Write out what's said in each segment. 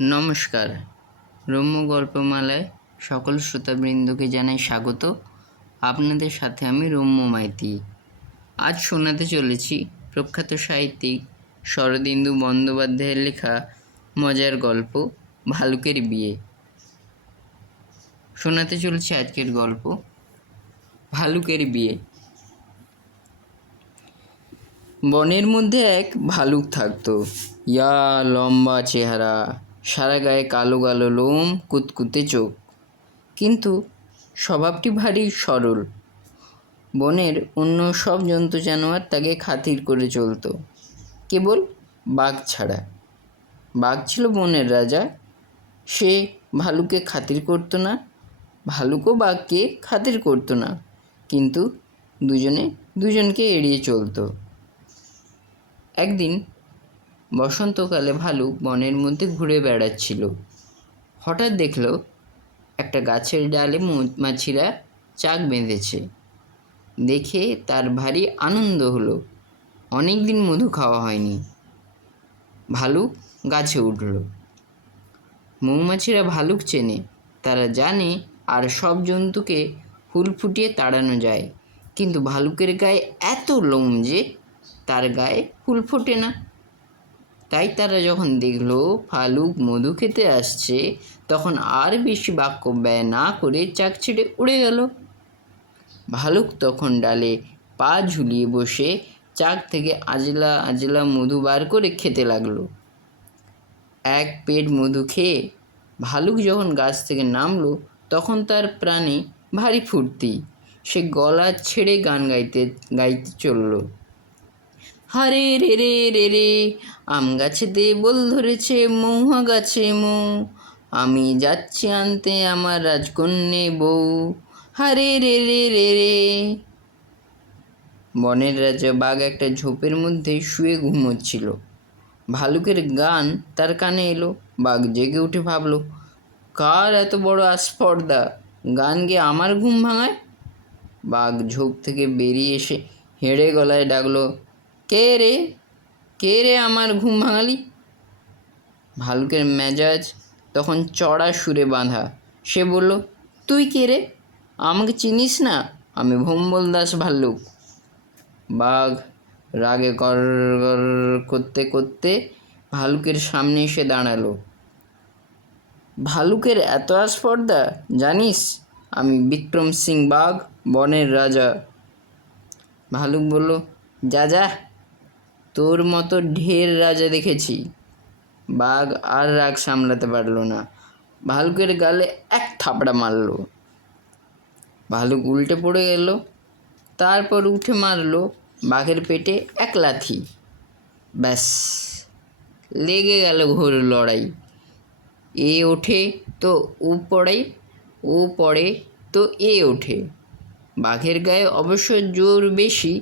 নমস্কার। রম্য গল্পমালায় সকল শ্রোতাবৃন্দকে জানাই স্বাগত। আপনাদের সাথে আমি রম্য মাইতি। আজ শোনাতে চলেছি প্রখ্যাত সাহিত্যিক শরদিন্দু বন্দ্যোপাধ্যায়ের লেখা মজার গল্প ভালুকের বিয়ে। শোনাতে চলেছি আজকের গল্প ভালুকের বিয়ে। বনের মধ্যে এক ভালুক থাকতো। ইয়া লম্বা চেহারা, সারা গায়ে কালো কালো লোম, কুতকুতে চোখ, কিন্তু স্বভাবটি ভারী সরল। বনের অন্য সব জন্তু জানোয়ার তাকে খাতির করে চলত, কেবল বাঘ ছাড়া। বাঘ ছিল বনের রাজা। সে ভালুকে খাতির করতো না, ভালুকও বাঘকে খাতির করতো না, কিন্তু দুজনে দুজনকে এড়িয়ে চলতো। একদিন বসন্তকালে ভালুক বনের মধ্যে ঘুরে বেড়াচ্ছিল। হঠাৎ দেখল একটা গাছের ডালে মৌমাছিরা চাক বেঁধেছে। দেখে তার ভারী আনন্দ হলো। অনেক দিন মধু খাওয়া হয়নি। ভালুক গাছে উঠল। মৌমাছিরা ভালুক চেনে, তারা জানে আর সব জন্তুকে ফুল ফুটিয়ে তাড়ানো যায়, কিন্তু ভালুকের গায়ে এত লোম যে তার গায়ে ফুল ফোটে না। তাই তারা যখন দেখল ভালুক মধু খেতে আসছে, তখন আর বেশি বাক্য ব্যয় না করে চাক ছেড়ে উড়ে গেল। ভালুক তখন ডালে পা ঝুলিয়ে বসে চাক থেকে আজলা আজলা মধু বার করে খেতে লাগলো। এক পেট মধু খেয়ে ভালুক যখন গাছ থেকে নামলো, তখন তার প্রাণে ভারী ফুর্তি। সে গলা ছেড়ে গান গাইতে গাইতে চলল। হারে রে রে রে রে, আম গাছেতে বোল ধরেছে, মহুয়া গাছে মৌ, আমি যাচ্ছি আনতে আমার রাজকন্যে বউ। হারে রে রে রে রে। বনের রাজা বাঘ একটা ঝোপের মধ্যে শুয়ে ঘুমোচ্ছিল। ভালুকের গান তার কানে এলো। বাঘ জেগে উঠে ভাবল, কার এত বড় আস্পর্ধা, গান গেয়ে আমার ঘুম ভাঙায়। বাঘ ঝোপ থেকে বেরিয়ে এসে হেঁড়ে গলায় ডাকলো, কে রে, কে রে আমার ঘুম ভাঙালি? ভালুকের মেজাজ তখন চড়া সুরে বাঁধা। সে বলল, তুই কে রে? আমাকে চিনিস না? আমি ভম্বল দাস ভাল্লুক। বাঘ রাগে গর গর করতে করতে ভালুকের সামনে এসে দাঁড়ালো। ভালুকের এত আস্পর্ধা, জানিস আমি বিক্রম সিং বাঘ, বনের রাজা। ভালুক বলল, যা যা, তোর মতো ঢের রাজা দেখেছি। বাঘ আর রাগ সামলাতে পারল না, ভালুকের গালে এক থাপড়া মারল। ভালুক উল্টে পড়ে গেল, তারপর উঠে মারল বাঘের পেটে এক লাথি। ব্যাস, লেগে গেল ঘোর লড়াই। এ ওঠে তো ও পড়ে, ও পড়ে তো এ ওঠে। বাঘের গায়ে অবশ্য জোর বেশি,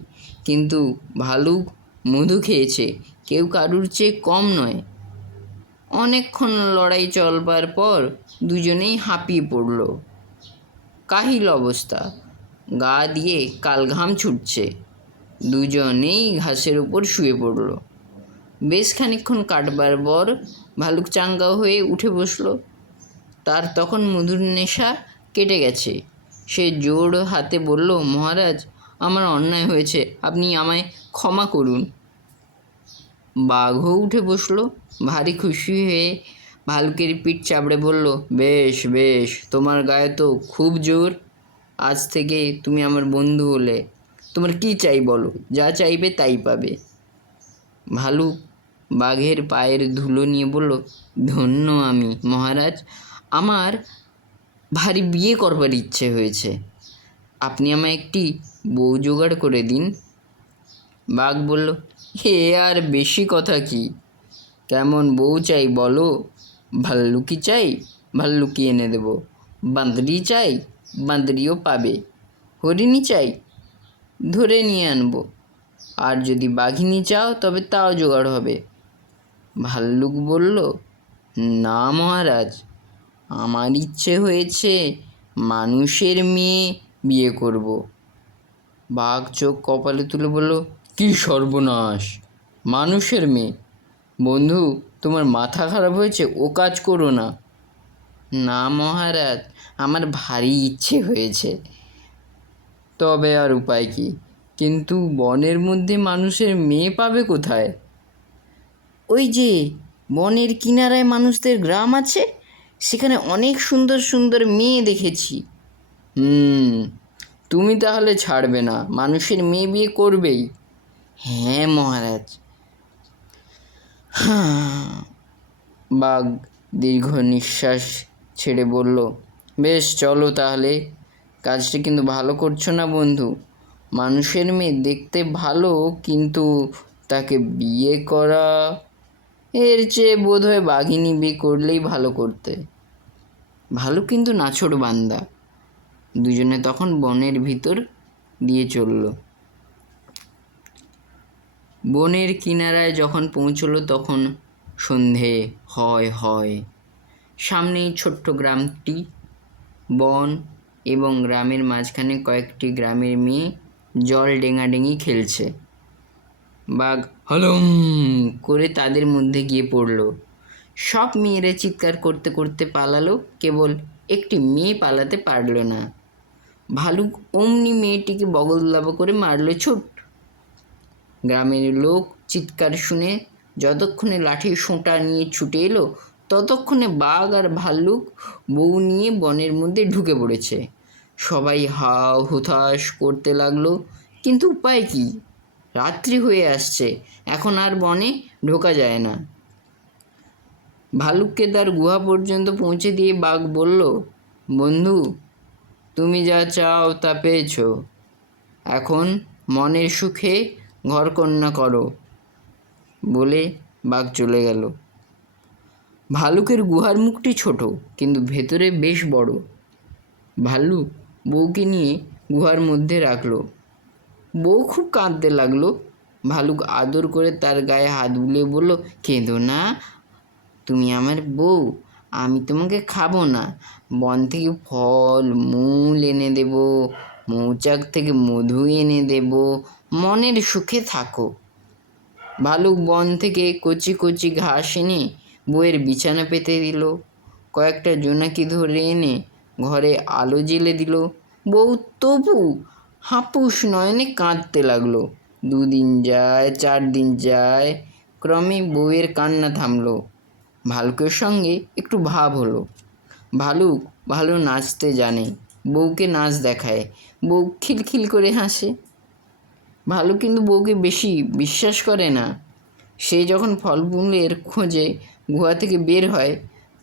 কিন্তু ভালুক মধু খেয়েছে, কেউ কারুর চেয়ে কম নয়। অনেকক্ষণ লড়াই চলবার পর দুজনেই হাঁপিয়ে পড়ল। কাহিল অবস্থা, গা দিয়ে কাল ঘাম ছুটছে। দুজনেই ঘাসের উপর শুয়ে পড়ল। বেশ খানিকক্ষণ কাটবার পর ভালুক চাঙ্গা হয়ে উঠে বসল। তার তখন মধুর নেশা কেটে গেছে। সে জোর হাতে বলল, মহারাজ, আমার অন্যায় হয়েছে, আপনি আমায় ক্ষমা করুন। বাঘও উঠে বসলো, ভারী খুশি হয়ে ভালুকের পিঠ চাপড়ে বলল, বেশ বেশ, তোমার গায়ে তো খুব জোর। আজ থেকে তুমি আমার বন্ধু হলে। তোমার কি চাই বলো, যা চাইবে তাই পাবে। ভালুক বাঘের পায়ের ধুলো নিয়ে বলল, ধন্য আমি মহারাজ, আমার ভারী বিয়ে করবার ইচ্ছে হয়েছে, আপনি আমায় একটি বউ জোগাড় করে দিন। বাঘ বলল, এ আর বেশি কথা কি, কেমন বউ চাই বলো? ভাল্লুকি চাই, ভাল্লুকি এনে দেব। বাঁদরি চাই, বাঁদরিও পাবে। হরিণী চাই, ধরে নিয়ে আনবো। আর যদি বাঘিনী চাও তবে তাও জোগাড় হবে। ভাল্লুক বলল, না মহারাজ, আমার ইচ্ছে হয়েছে মানুষের মেয়ে বিয়ে করব। বাঘ চোখ কপালে তুলে বলল, কি সর্বনাশ, মানুষের মেয়ে? বন্ধু, তোমার মাথা খারাপ হয়েছে? ও কাজ করো না। না মহারাজ, আমার ভারী ইচ্ছে হয়েছে, তবে আর উপায় কি? কিন্তু বনের মধ্যে মানুষের মেয়ে পাবে কোথায়? ওই যে বনের কিনারায় মানুষদের গ্রাম আছে, সেখানে অনেক সুন্দর সুন্দর মেয়ে দেখেছি। তুমি তাহলে ছাড়বে না, মানুষের মেয়ে বিয়ে করবেই? হ্যাঁ মহারাজ। বাঘ দীর্ঘ নিঃশ্বাস ছেড়ে বলল, বেশ চলো তাহলে। কাজটা কিন্তু ভালো করছো না বন্ধু। মানুষের মেয়ে দেখতে ভালো, কিন্তু তাকে বিয়ে করা, এর চেয়ে বোধহয় বাঘিনী বিয়ে করলেই ভালো করতে। ভালো কিন্তু নাছোড় বান্দা। দুজনে তখন বনের ভিতর দিয়ে চলল। বনের কিনারায় যখন পৌঁছলো তখন সন্ধে হয়। সামনেই ছোট্ট গ্রামটি। বন এবং গ্রামের মাঝখানে কয়েকটি গ্রামের মেয়ে জল ডেঙাডেঙি খেলছে। বাঘ হলম করে তাদের মধ্যে গিয়ে পড়ল। সব মেয়েরা চিৎকার করতে করতে পালালো, কেবল একটি মেয়ে পালাতে পারল না। ভালুক অমনি মেয়েটিকে বগলদাবা করে মারল ছুট। গ্রামের লোক চিৎকার শুনে যতক্ষণে লাঠির সোঁটা নিয়ে ছুটে এলো, ততক্ষণে বাঘ আর ভাল্লুক বউ নিয়ে বনের মধ্যে ঢুকে পড়েছে। সবাই হা হুতাশ করতে লাগলো, কিন্তু উপায় কি? রাত্রি হয়ে আসছে, এখন আর বনে ঢোকা যায় না। ভালুককে তার গুহা পর্যন্ত পৌঁছে দিয়ে বাঘ বলল, বন্ধু, তুমি যা চাও তা পেয়েছ, এখন মনের সুখে ঘরকন্যা করো। বলে বাঘ চলে গেল। ভালুকের গুহার মুখটি ছোট, কিন্তু ভেতরে বেশ বড়। ভাল্লুক বউকে নিয়ে গুহার মধ্যে রাখলো। বউ খুব কাঁদতে লাগলো। ভালুক আদর করে তার গায়ে হাত বুলিয়ে বলল, কেঁদো না, তুমি আমার বউ, আমি তোমাকে খাবো না। বন থেকে ফল মূল এনে দেব, মৌচাক থেকে মধু এনে দেব, মনের সুখে থাকো। ভালুক বন থেকে কচি কচি ঘাস এনে বউয়ের বিছানা পেতে দিল। কয়েকটা জোনাকি ধরে এনে ঘরে আলো জ্বেলে দিল। বউ তবু হাপুস নয়নে কাঁদতে লাগলো। 2 দিন যায়, 4 দিন যায়, ক্রমে বউয়ের কান্না থামলো। ভালুকের সঙ্গে একটু ভাব হলো। ভালুক ভালো নাচতে জানে, বউকে নাচ দেখায়। বউ খিলখিল করে হাসে। ভালুক কিন্তু বউকে বেশি বিশ্বাস করে না। সে যখন ফলমূলের খোঁজে গুহা থেকে বের হয়,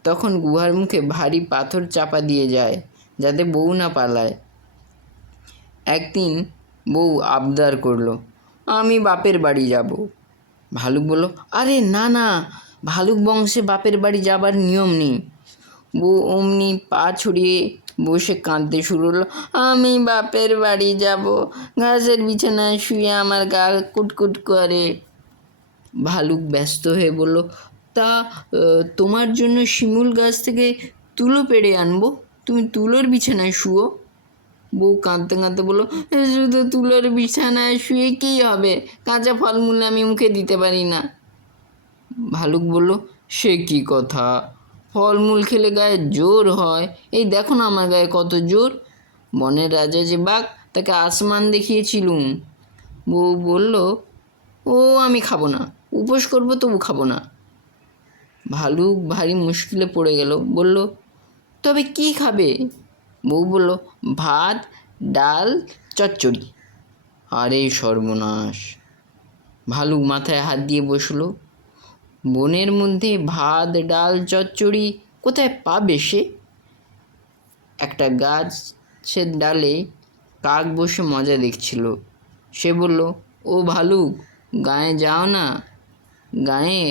তখন গুহার মুখে ভারী পাথর চাপা দিয়ে যায়, যাতে বউ না পালায়। একদিন বউ আবদার করলো, আমি বাপের বাড়ি যাব। ভালুক বলল, আরে না না, ভালুক বংশে বাপের বাড়ি যাবার নিয়ম নেই। বউ অমনি পা ছড়িয়ে বসে কাঁদতে শুরু হলো, আমি বাপের বাড়ি যাব, ঘাসের বিছানায় শুয়ে আমার গা কুটকুট করে। ভালুক ব্যস্ত হয়ে বলল, তা তোমার জন্য শিমুল গাছ থেকে তুলো পেড়ে আনবো, তুমি তুলোর বিছানায় শুও। বউ কাঁদতে কাঁদতে বললো, শুধু তুলোর বিছানায় শুয়ে কী হবে, কাঁচা ফলমূল আমি মুখে দিতে পারি না। ভালুক বলল, সে কি কথা, ফলমূল খেলে গায়ে জোর হয়, এই দেখো না আমার গায়ে কত জোর। বনের রাজা যে বাঘ, তাকে আসমান দেখিয়েছিলুম। বউ বলল, ও আমি খাবো না, উপোস করবো তবু খাবো না। ভালুক ভারী মুশকিলে পড়ে গেল, বলল, তবে কি খাবে? বউ বলল, ভাত, ডাল, চচ্চড়ি। আরে সর্বনাশ! ভালুক মাথায় হাত দিয়ে বসলো। বনের মধ্যে ভাত, ডাল, চচ্চড়ি কোথায় পাবে সে? একটা গাছের ডালে কাক বসে মজা দেখছিল। সে বলল, ও ভালুক, গায়ে যাও না, গায়ে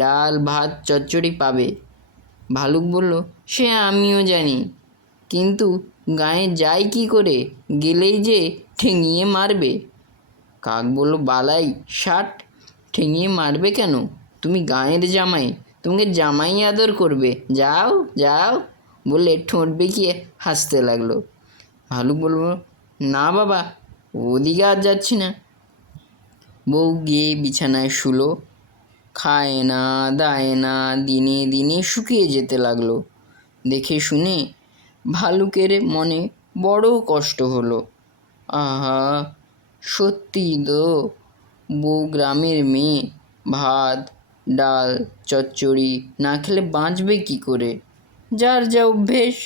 ডাল, ভাত, চচ্চড়ি পাবে। ভালুক বলল, সে আমিও জানি, কিন্তু গায়ে যাই কি করে, গেলেই যে ঠেঙিয়ে মারবে। কাক বলল, বালাই ষাট, ঠেঙিয়ে মারবে কেন? তুমি গাঁয়ের জামাই, তোমাকে জামাই আদর করবে, যাও যাও বলে ঠোঁট বেঁকিয়ে হাসতে লাগলো। ভালুক বলল, না বাবা, ওদিকে আর যাচ্ছি না। বউ গিয়ে বিছানায় শুলো। খায় না দায় না, দিনে দিনে শুকিয়ে যেতে লাগলো। দেখে শুনে ভালুকের মনে বড় কষ্ট হলো। আহা, সত্যি তো, বউ গ্রামের মেয়ে, ভাত ডাল চচ্চড়ি না খেলে বাঁচবে কি করে? যার যা অভ্যেস।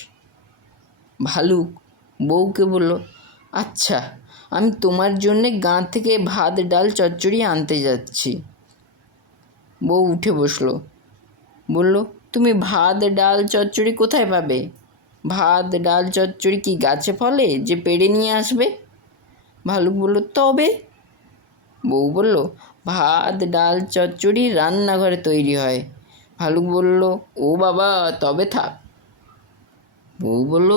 ভালুক বউকে বলল, আচ্ছা, আমি তোমার জন্যে গাঁ থেকে ভাত ডাল চচ্চড়ি আনতে যাচ্ছি। বউ উঠে বসলো, বলল, তুমি ভাত ডাল চচ্চড়ি কোথায় পাবে? ভাত ডাল চচ্চড়ি কি গাছে ফলে যে পেড়ে নিয়ে আসবে? ভালুক বলল, তবে? বউ বলল, ভাত ডাল চচ্চড়ি রান্নাঘরে তৈরি হয়। ভালুক বলল, ও বাবা, তবে থাক। বউ বলল,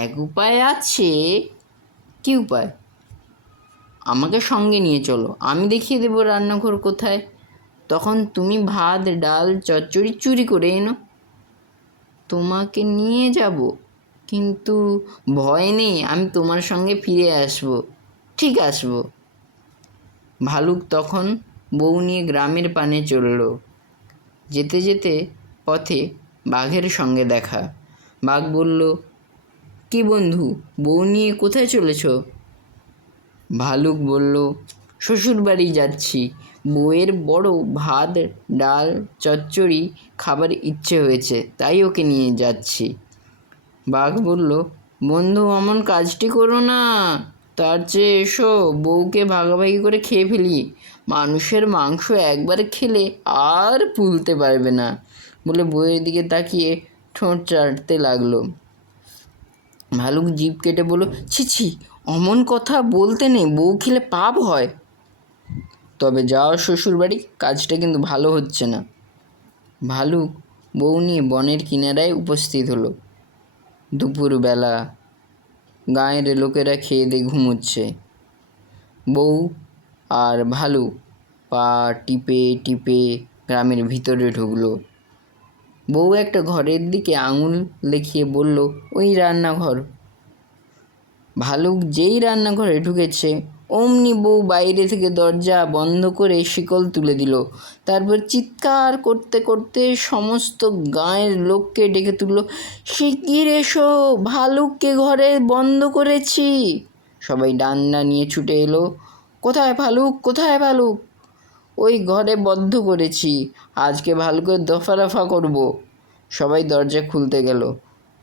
এক উপায় আছে। কি উপায়? আমাকে সঙ্গে নিয়ে চলো, আমি দেখিয়ে দেবো রান্নাঘর কোথায়। তখন তুমি ভাত ডাল চচ্চড়ি চুরি করে এনো। তোমাকে নিয়ে যাব, কিন্তু ভয় নেই, আমি তোমার সঙ্গে ফিরে আসব, ঠিক আসব। ভালুক তখন বউ নিয়ে গ্রামের পানে চলল। যেতে যেতে পথে বাঘের সঙ্গে দেখা। বাঘ বলল, কি বন্ধু, বউ নিয়ে কোথায় চলেছ? ভালুক বলল, শ্বশুর বাড়ি যাচ্ছি, বউয়ের বড় ভাত ডাল চচ্চড়ি খাবার ইচ্ছে হয়েছে, তাই ওকে নিয়ে যাচ্ছি। বাঘ বলল, বন্ধু, অমন কাজটি করো না, তার চেয়ে এসো বউকে ভাগাভাগি করে খেয়ে ফেলি। মানুষের মাংস একবার খেলে আর ভুলতে পারবে না, বলে বউয়ের দিকে তাকিয়ে ঠোঁট চাটতে লাগলো। ভালুক জিভ কেটে বলল, ছি ছি, অমন কথা বলতে নেই, বউ খেলে পাপ হয়। তবে যাও শ্বশুরবাড়ি, কাজটা কিন্তু ভালো হচ্ছে না। ভালুক বউ নিয়ে বনের কিনারায় উপস্থিত হলো। দুপুরবেলা, গাঁয়ের লোকেরা খেয়ে দিয়ে ঘুমোচ্ছে। বউ আর ভালুক পা টিপে টিপে গ্রামের ভিতরে ঢুকলো। বউ একটা ঘরের দিকে আঙুল দেখিয়ে বলল, ওই রান্নাঘর। ভালুক যেই রান্নাঘরে ঢুকেছে, অমনি বউ বাইরে থেকে দরজা বন্ধ করে শিকল তুলে দিল। তারপর চিৎকার করতে করতে সমস্ত গাঁয়ের লোককে ডেকে তুলল, শিগগির এসো, ভালুককে ঘরে বন্ধ করেছি। সবাই ডান্ডা নিয়ে ছুটে এলো। কোথায় ভালুক, কোথায় ভালুক? ওই ঘরে বদ্ধ করেছি, আজকে ভালুকের দফা রফা করবো। সবাই দরজা খুলতে গেল।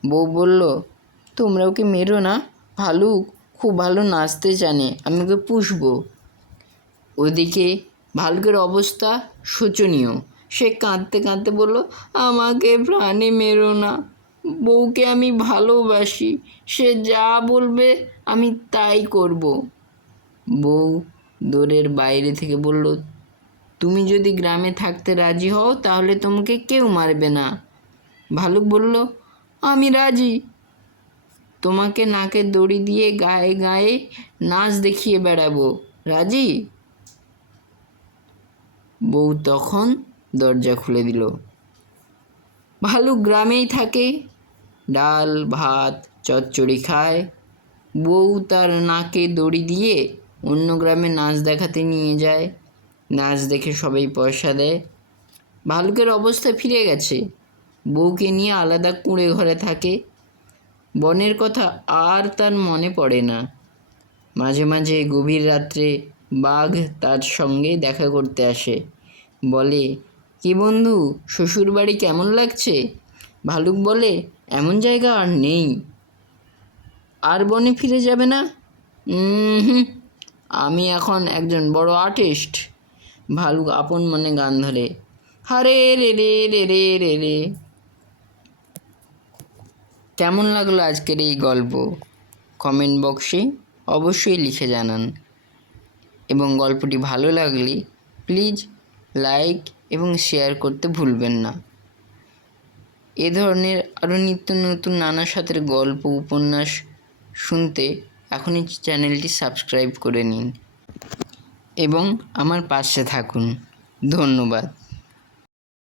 বউ বলল, তোমরা ওকে মেরো না, ভালুক খুব ভালো নাচতে জানে, আমি ওকে পুষবো। ওদিকে ভালুকের অবস্থা শোচনীয়। সে কাঁদতে কাঁদতে বলল, আমাকে প্রাণে মেরো না, বউকে আমি ভালোবাসি, সে যা বলবে আমি তাই করব। বউ দোরের বাইরে থেকে বলল, তুমি যদি গ্রামে থাকতে রাজি হও তাহলে তোমাকে কেউ মারবে না। ভালুক বলল, আমি রাজি, তোমাকে নাকে দড়ি দিয়ে গায়ে গায়ে নাচ দেখিয়ে বেড়াবো, রাজি? বউ তখন দরজা খুলে দিল। ভালুক গ্রামেই থাকে, ডাল ভাত চচ্চড়ি খায়। বউ তার নাকে দড়ি দিয়ে অন্য গ্রামে নাচ দেখাতে নিয়ে যায়। নাচ দেখে সবাই পয়সা দেয়। ভালুকের অবস্থা ফিরে গেছে। বউকে নিয়ে আলাদা কুঁড়ে ঘরে থাকে। বনের কথা আর তার মনে পড়ে না। মাঝে মাঝে গভীর রাত্রে বাঘ তার সঙ্গে দেখা করতে আসে। বলে, কি বন্ধু, শ্বশুর বাড়ি কেমন লাগছে? ভালুক বলে, এমন জায়গা আর নেই। আর বনে ফিরে যাবে না? হুম, আমি এখন একজন বড় আর্টিস্ট। ভালুক আপন মনে গান ধরে, হারে রে রে রে রে রে রে। কেমন লাগলো আজকের এই গল্প? কমেন্ট বক্সে অবশ্যই লিখে জানান, এবং গল্পটি ভালো লাগলে প্লিজ লাইক এবং শেয়ার করতে ভুলবেন না। এ ধরনের আরও নিত্য নতুন নানা স্বাদের গল্প উপন্যাস শুনতে এখনই চ্যানেলটি সাবস্ক্রাইব করে নিন এবং আমার পাশে থাকুন। ধন্যবাদ।